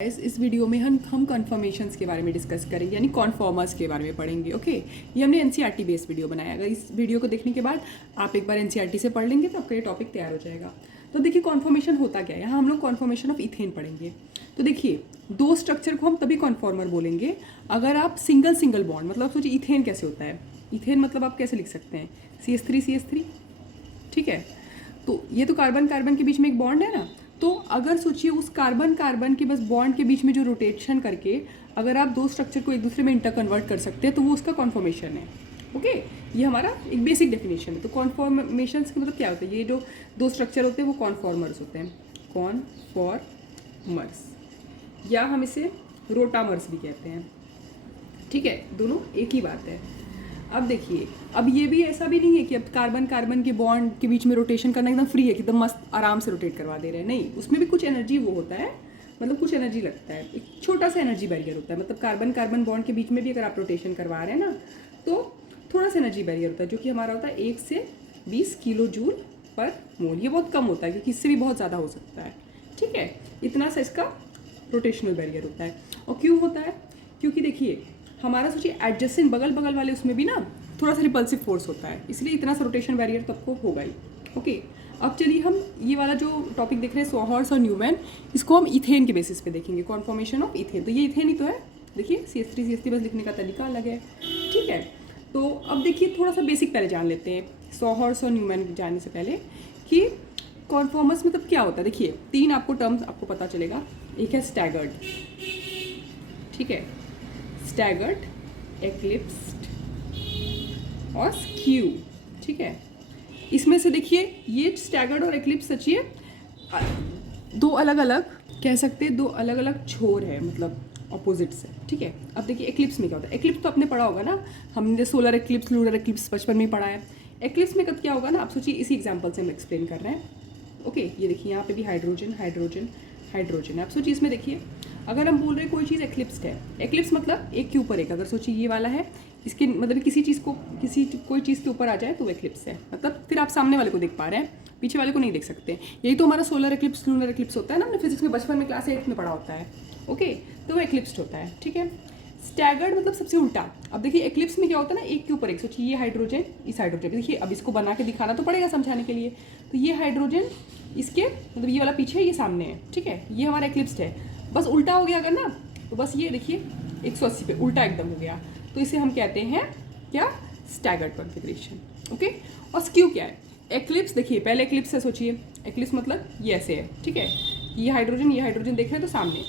इस वीडियो में हम कन्फर्मेशंस के बारे में डिस्कस करेंगे, यानी कॉन्फॉर्मर्स के बारे में पढ़ेंगे। ओके, ये हमने एनसीईआरटी बेस्ड वीडियो बनाया। अगर इस वीडियो को देखने के बाद आप एक बार एनसीईआरटी से पढ़ लेंगे तो आपका ये टॉपिक तैयार हो जाएगा। तो देखिए कॉन्फॉर्मेशन होता क्या है, यहाँ हम लोग कॉन्फॉर्मेशन ऑफ इथेन पढ़ेंगे। तो देखिए दो स्ट्रक्चर को हम तभी कॉन्फॉर्मर बोलेंगे अगर आप सिंगल बॉन्ड, मतलब सोचिए इथेन कैसे होता है। इथेन मतलब आप कैसे लिख सकते हैं, CH3 ठीक है। तो ये तो कार्बन कार्बन के बीच में एक बॉन्ड है ना, तो अगर सोचिए उस कार्बन कार्बन के बस बॉन्ड के बीच में जो रोटेशन करके अगर आप दो स्ट्रक्चर को एक दूसरे में इंटर कन्वर्ट कर सकते हैं तो वो उसका कॉन्फॉर्मेशन है। ओके, ये हमारा एक बेसिक डेफिनेशन है। तो कॉन्फॉर्मेशन का मतलब क्या होता है, ये जो दो स्ट्रक्चर होते हैं वो कॉन्फॉर्मर्स होते हैं, कॉन्फॉर्मर्स, या हम इसे रोटामर्स भी कहते हैं। ठीक है, दोनों एक ही बात है। अब देखिए, अब ये भी ऐसा भी नहीं है कि अब कार्बन कार्बन के बॉन्ड के बीच में रोटेशन करना एकदम फ्री है कि एकदम मस्त आराम से रोटेट करवा दे रहे हैं, नहीं, उसमें भी कुछ एनर्जी वो होता है, मतलब कुछ एनर्जी लगता है, एक छोटा सा एनर्जी बैरियर होता है। मतलब कार्बन कार्बन बॉन्ड के बीच में भी अगर आप रोटेशन करवा रहे हैं ना तो थोड़ा सा एनर्जी बैरियर होता है, जो कि हमारा होता है 1 से 20 किलो जूल पर मोल। ये बहुत कम होता है क्योंकि इससे भी बहुत ज़्यादा हो सकता है। ठीक है, इतना सा इसका रोटेशनल बैरियर होता है। और क्यों होता है, क्योंकि देखिए हमारा सोचिए एडजस्टेंट बगल बगल वाले उसमें भी ना थोड़ा सा रिपल्सिव फोर्स होता है, इसलिए इतना सा रोटेशन बैरियर तो आपको होगा ही। ओके, अब चलिए हम ये वाला जो टॉपिक देख रहे हैं सोहर्स और न्यूमैन, इसको हम इथेन के बेसिस पे देखेंगे, कॉन्फॉर्मेशन ऑफ इथेन। तो ये इथेन ही तो है, देखिए CH3 बस लिखने का तरीका अलग है। ठीक है, तो अब देखिए थोड़ा सा बेसिक पहले जान लेते हैं सोहर्स और न्यूमैन जानने से पहले कि कॉन्फॉर्मर्स मतलब क्या होता है। देखिए 3 आपको टर्म्स आपको पता चलेगा, एक है स्टैगर्ड, ठीक है, स्टैगर्ड, एक्लिप्स्ड और स्क्यू। ठीक है, इसमें से देखिए ये स्टैगर्ड और एक्लिप्स सचिए दो अलग अलग कह सकते हैं, दो अलग अलग छोर है, मतलब ऑपोजिट्स है। ठीक है, अब देखिए एक्लिप्स में क्या होता है। एक्लिप्स तो आपने पढ़ा होगा ना, हमने सोलर एक्लिप्स लूनर एक्लिप्स बचपन में पढ़ा है। एक्लिप्स में कब क्या होगा ना, आप सोचिए इसी एग्जाम्पल से हम एक्सप्लेन कर रहे हैं। ओके, ये देखिए यहाँ पे भी हाइड्रोजन हाइड्रोजन हाइड्रोजन है। आप सोचिए इसमें देखिए अगर हम बोल रहे हैं कोई चीज़ एक्लिप्स्ड है, एक्लिप्स मतलब एक के ऊपर एक, अगर सोचिए ये वाला है, इसके मतलब किसी चीज़ को कोई चीज़ के ऊपर आ जाए तो वो एक्लिप्स है। मतलब फिर आप सामने वाले को देख पा रहे हैं, पीछे वाले को नहीं देख सकते। यही तो हमारा सोलर एक्लिप्स लूनर एक्लिप्स होता है ना, हमने फिजिक्स में बचपन में क्लास 8 में पढ़ा होता है। ओके, तो वो एक्लिप्स्ड होता है। ठीक है, स्टैगर्ड मतलब सबसे उल्टा। अब देखिए एक्लिप्स में क्या होता है ना, एक के ऊपर एक, सोचिए ये हाइड्रोजन इस हाइड्रोजन, देखिए अब इसको बना के दिखाना तो पड़ेगा समझाने के लिए। तो ये हाइड्रोजन इसके मतलब ये वाला पीछे है, ये सामने है। ठीक है, ये हमारा एक्लिप्स्ड है, बस उल्टा हो गया अगर ना, तो बस ये देखिए 180 पे उल्टा एकदम हो गया, तो इसे हम कहते हैं क्या, स्टैगर्ड कॉन्फिगरेशन। ओके, और स्क्यू क्या है, एक्लिप्स देखिए पहले एक्लिप्स है, सोचिए एक्लिप्स मतलब ये ऐसे है। ठीक है, ये हाइड्रोजन देख रहे हैं तो सामने,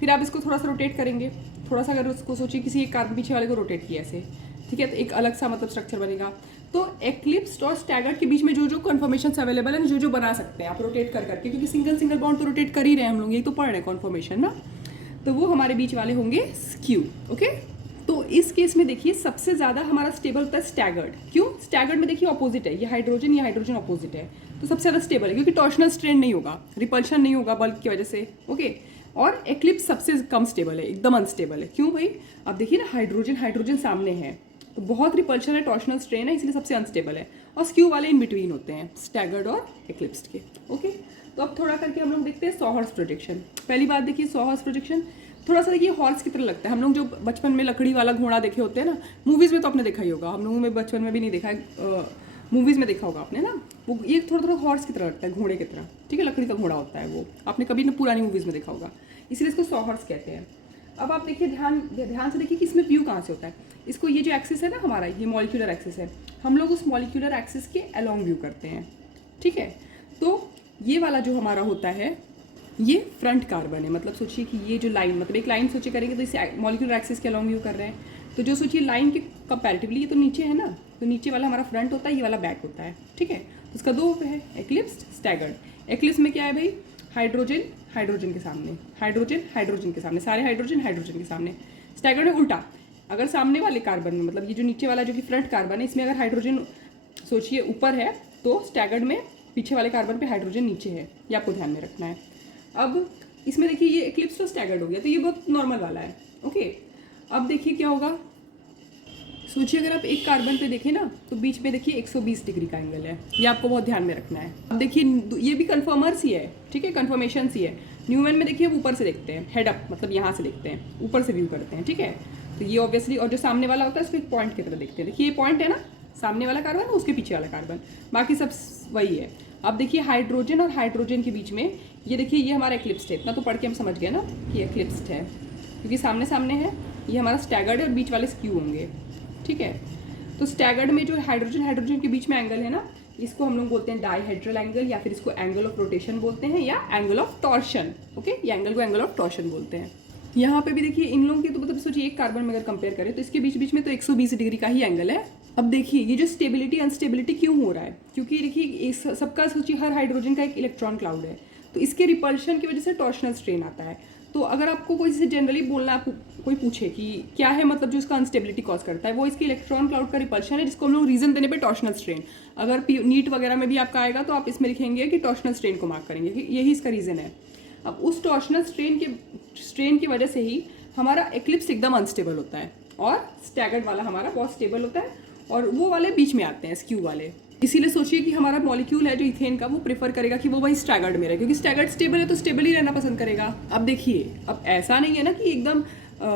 फिर आप इसको थोड़ा सा रोटेट करेंगे, थोड़ा सा अगर उसको सोचिए किसी एक कार्बन पीछे वाले को रोटेट किया ऐसे, ठीक है, तो एक अलग सा मतलब स्ट्रक्चर बनेगा। तो एक्लिप्स और स्टैगर्ड के बीच में जो जो कन्फर्मेशंस अवेलेबल है, जो बना सकते हैं आप रोटेट कर करके, क्योंकि सिंगल बॉन्ड तो रोटेट कर ही रहे हैं हम लोग, यही तो पढ़ रहे हैं कॉन्फर्मेशन ना, तो वो हमारे बीच वाले होंगे स्क्यू। ओके, तो इस केस में देखिए सबसे ज़्यादा हमारा स्टेबल होता है स्टैगर्ड। क्यों, स्टैगर्ड में देखिए ऑपोजिट है, ये हाइड्रोजन ऑपोजिट है, तो सबसे ज़्यादा स्टेबल है क्योंकि टॉर्शनल स्ट्रेन नहीं होगा, रिपल्शन नहीं होगा बल्क की वजह से। ओके, और एक्लिप्स सबसे कम स्टेबल है, एकदम अनस्टेबल है। क्यों भाई, अब देखिए ना हाइड्रोजन सामने है तो बहुत रिपल्शन है, टॉर्शनल स्ट्रेन है, इसलिए सबसे अनस्टेबल है। और स्क्यू वाले इन बिटवीन होते हैं स्टैगर्ड और एक्लिप्स्ड के। ओके, तो अब थोड़ा करके हम लोग देखते हैं सोहर्स प्रोजेक्शन। पहली बात देखिए सोहर्स प्रोजेक्शन थोड़ा सा देखिए हॉर्स की तरह लगता है। हम लोग जो बचपन में लकड़ी वाला घोड़ा देखे होते हैं ना, मूवीज़ में तो आपने देखा ही होगा, हम लोगों में बचपन में भी नहीं देखा है, मूवीज़ में देखा होगा आपने ना, वो ये थोड़ा हॉर्स की तरह लगता है, घोड़े की तरह। ठीक है, लकड़ी का घोड़ा होता है वो, आपने कभी ना पुरानी मूवीज़ में देखा होगा, इसलिए इसको सोहर्स कहते हैं। अब आप देखिए ध्यान से देखिए कि इसमें व्यू कहाँ से होता है। इसको ये जो एक्सिस है ना हमारा, ये मॉलिक्यूलर एक्सिस है, हम लोग उस मॉलिक्यूलर एक्सिस के अलोंग व्यू करते हैं। ठीक है, तो ये वाला जो हमारा होता है ये फ्रंट कार्बन है, मतलब सोचिए कि ये जो लाइन, मतलब एक लाइन सोचिए करेंगे तो इसे मॉलिक्यूलर एक्सिस के अलोंग व्यू कर रहे हैं, तो जो सोचिए लाइन के कंपैरेटिवली ये तो नीचे है ना, तो नीचे वाला हमारा फ्रंट होता है, ये वाला बैक होता है। ठीक है, तो उसका दो है, एक्लिप्स्ड स्टैगर्ड। एक्लिप्स में क्या है भाई, हाइड्रोजन के सामने, हाइड्रोजन के सामने, सारे हाइड्रोजन के सामने। स्टैगर्ड में उल्टा, अगर सामने वाले कार्बन में, मतलब ये जो नीचे वाला जो कि फ्रंट कार्बन है, इसमें अगर हाइड्रोजन सोचिए ऊपर है तो स्टैगर्ड में पीछे वाले कार्बन पे हाइड्रोजन नीचे है, ये आपको ध्यान में रखना है। अब इसमें देखिए ये एक्लिप्स तो स्टैगर्ड हो गया, तो ये बहुत नॉर्मल वाला है। ओके, अब देखिए क्या होगा, सोचिए अगर आप एक कार्बन पे देखें ना तो बीच में देखिए 120 डिग्री का एंगल है, ये आपको बहुत ध्यान में रखना है। अब देखिए ये भी कन्फर्मर्स ही है, ठीक है, कन्फर्मेशन ही है। न्यूमैन में देखिए ऊपर से देखते हैं, हेड अप मतलब यहाँ से देखते हैं, ऊपर से व्यू करते हैं, ठीक है। तो ये ऑब्वियसली, और जो सामने वाला होता है उसको एक पॉइंट की तरह देखते हैं। देखिए ये पॉइंट है ना, सामने वाला कार्बन, उसके पीछे वाला कार्बन, बाकी सब वही है। अब देखिए हाइड्रोजन और हाइड्रोजन के बीच में ये देखिए, ये हमारा एक्लिप्स्ड है। इतना तो पढ़ के हम समझ गए ना कि एक्लिप्स्ड है, क्योंकि सामने सामने है। ये हमारा स्टैगर्ड है और बीच वाले स्क्यू होंगे, ठीक है। तो स्टैगर्ड में जो हाइड्रोजन हाइड्रोजन के बीच में एंगल है ना, इसको हम लोग बोलते हैं डाईहेड्रल एंगल, या फिर इसको एंगल ऑफ रोटेशन बोलते हैं, या एंगल ऑफ टॉर्शन। ओके, ये एंगल को एंगल ऑफ टॉर्शन बोलते हैं। यहाँ पे भी देखिए इन लोगों के, तो मतलब सोचिए एक कार्बन में अगर कंपेयर करें तो इसके बीच बीच में तो 120 डिग्री का ही एंगल है। अब देखिए ये जो स्टेबिलिटी अनस्टेबिलिटी क्यों हो रहा है, क्योंकि देखिए सबका सोचिए हर हाइड्रोजन का एक इलेक्ट्रॉन क्लाउड है, तो इसके रिपल्शन की वजह से टॉर्शनल स्ट्रेन आता है। तो अगर आपको कोई से जनरली बोलना, कोई पूछे कि क्या है मतलब जो इसका अनस्टेबिलिटी कॉज करता है, वो इसके इलेक्ट्रॉन क्लाउड का रिपल्शन है, जिसको हम लोग रीजन देने पे टॉर्शनल स्ट्रेन। अगर नीट वगैरह में भी आपका आएगा तो आप इसमें लिखेंगे कि टॉर्शनल स्ट्रेन को मार्क करेंगे, कि यही इसका रीजन है। अब उस टॉर्शनल स्ट्रेन की वजह से ही हमारा एक्लिप्स एकदम अनस्टेबल होता है, और स्टैगर्ड वाला हमारा बहुत स्टेबल होता है, और वो वाले बीच में आते हैं, स्क्यू वाले। इसीलिए सोचिए कि हमारा मॉलिक्यूल है जो इथेन का, वो प्रेफर करेगा कि वो वही स्टैगर्ड में रहे, क्योंकि स्टैगर्ड स्टेबल है तो स्टेबल ही रहना पसंद करेगा। अब देखिए, अब ऐसा नहीं है ना कि एकदम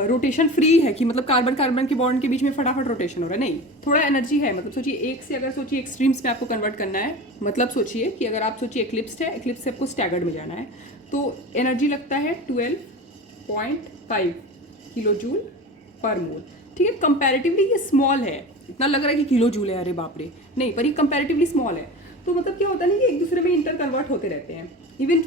रोटेशन फ्री है, कि मतलब कार्बन कार्बन के बॉन्ड के बीच में फटाफट रोटेशन हो रहा है, नहीं, थोड़ा एनर्जी है। मतलब सोचिए एक से, अगर सोचिए एक्सट्रीम्स में आपको कन्वर्ट करना है, मतलब सोचिए कि अगर आप सोचिए एक्लिप्स्ड है, एक्लिप्स से आपको स्टैगर्ड में जाना है, तो एनर्जी लगता है 12.5 किलो जूल पर मोल, ठीक है। कंपैरेटिवली ये स्मॉल है, इतना लग रहा है कि किलो जूल है, अरे बाप रे, नहीं, पर ये कंपैरेटिवली स्मॉल है। तो मतलब क्या होता है ना कि एक दूसरे में इंटर कन्वर्ट होते रहते हैं। इवन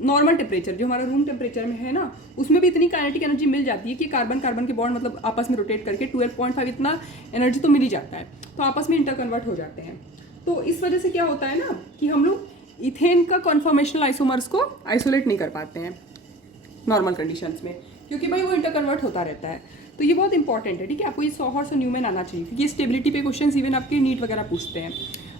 नॉर्मल टेम्परेचर जो हमारा रूम टेम्परेचर में है ना, उसमें भी इतनी काइनेटिक एनर्जी मिल जाती है कि कार्बन कार्बन के बॉन्ड मतलब आपस में रोटेट करके 12.5 इतना एनर्जी तो मिल ही जाता है, तो आपस में इंटर कन्वर्ट हो जाते हैं। तो इस वजह से क्या होता है ना कि हम लोग इथेन का कॉन्फॉर्मेशनल आइसोमर्स को आइसोलेट नहीं कर पाते हैं नॉर्मल कंडीशंस में, क्योंकि भाई वो इंटर कन्वर्ट होता रहता है। तो ये बहुत इंपॉर्टेंट है, ठीक है। आपको ये सॉहर्स और न्यूमैन आना चाहिए, क्योंकि ये स्टेबिलिटी पे क्वेश्चन इवन आपके नीट वगैरह पूछते हैं।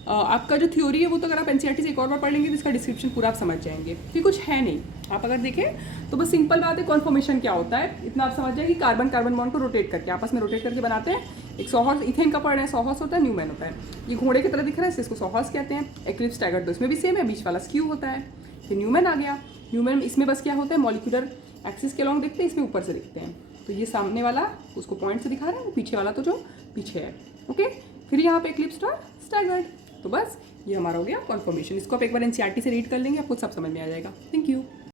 आपका जो थ्योरी है वो तो अगर आप एनसीईआरटी से एक और बार पढ़ लेंगे तो इसका डिस्क्रिप्शन पूरा आप समझ जाएंगे, कि कुछ है नहीं। आप अगर देखें तो बस सिंपल बात है, कॉन्फॉर्मेशन क्या होता है इतना आप समझ जाए कि कार्बन कार्बन बॉन्ड को रोटेट करके, आपस में रोटेट करके बनाते हैं। एक सॉहर्स, इथेन का पढ़ रहे हैं, सॉहर्स होता है, न्यूमैन होता है। ये घोड़े की तरह दिख रहा है, इसको सॉहर्स कहते हैं। एक्लिप्स स्टैगर्ड तो इसमें भी सेम है, बीच वाला स्क्यू होता है। फिर न्यूमैन आ गया। न्यूमैन इसमें बस क्या होता है, मॉलिक्यूलर एक्सिस के अलॉन्ग देखते हैं, इसमें ऊपर से देखते हैं। तो ये सामने वाला उसको पॉइंट से दिखा रहे हैं, पीछे वाला तो जो पीछे है, ओके। फिर यहाँ पे एक्लिप्स्ड और स्टैगर्ड। तो बस ये हमारा हो गया कॉन्फर्मेशन। इसको आप एक बार एनसीईआरटी से रीड कर लेंगे, आपको सब समझ में आ जाएगा। Thank you.